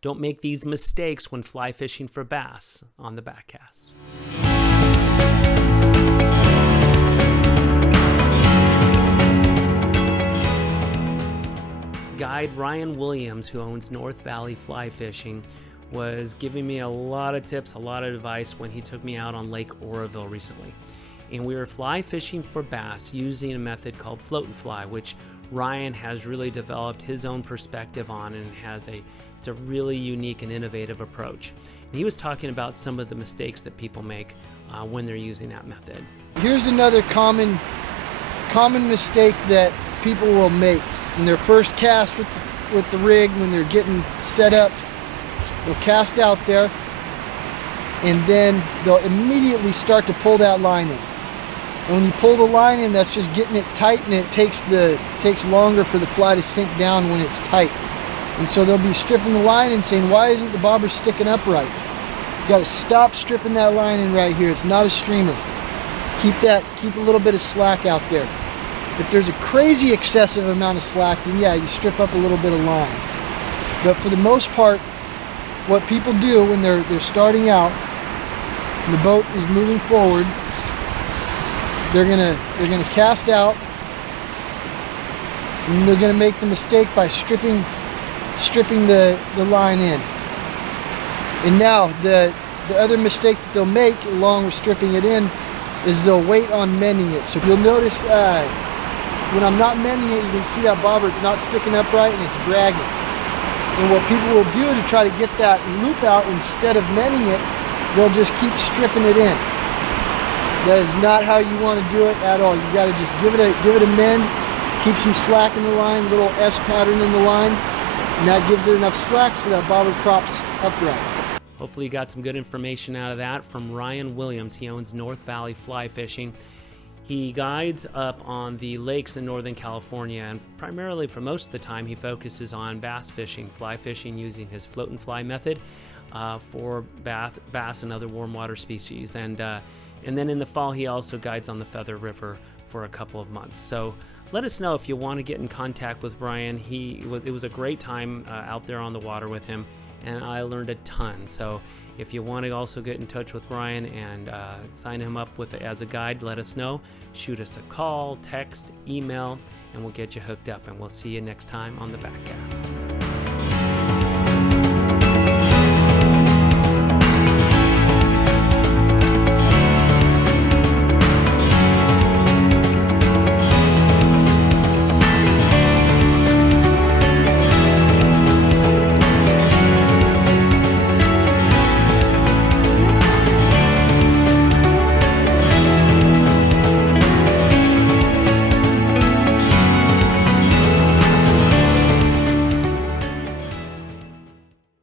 Don't make these mistakes when fly fishing for bass on the Backcast. Guide Ryan Williams, who owns North Valley Fly Fishing, was giving me a lot of tips, a lot of advice when he took me out on Lake Oroville recently. And we were fly fishing for bass using a method called float and fly, which Ryan has really developed his own perspective on, and it's a really unique and innovative approach. And he was talking about some of the mistakes that people make when they're using that method. Here's another common mistake that people will make in their first cast with the rig. When they're getting set up, they'll cast out there, and then they'll immediately start to pull that line in. And when you pull the line in, that's just getting it tight, and it takes longer for the fly to sink down when it's tight. And so they'll be stripping the line and saying, why isn't the bobber sticking upright? You got to stop stripping that line in right here. It's not a streamer. Keep a little bit of slack out there. If there's a crazy excessive amount of slack, then yeah, you strip up a little bit of line. But for the most part, what people do when they're starting out, and the boat is moving forward, they're gonna cast out, and they're gonna make the mistake by stripping the line in. And now the other mistake that they'll make along with stripping it in is they'll wait on mending it. So you'll notice when I'm not mending it, you can see that bobber, it's not sticking upright and it's dragging. And what people will do to try to get that loop out, instead of mending it, they'll just keep stripping it in. That is not how you want to do it at all. You got to just give it a mend, keep some slack in the line, little S pattern in the line, and that gives it enough slack so that bobber crops upright. Hopefully you got some good information out of that from Ryan Williams. He owns North Valley Fly Fishing. He guides up on the lakes in Northern California, and primarily for most of the time he focuses on bass fishing, fly fishing using his float and fly method for bass and other warm water species. And then in the fall he also guides on the Feather River for a couple of months. So let us know if you want to get in contact with Ryan. It was a great time out there on the water with him, and I learned a ton. So if you want to also get in touch with Ryan and sign him up as a guide, let us know. Shoot us a call, text, email, and we'll get you hooked up. And we'll see you next time on the Backcast.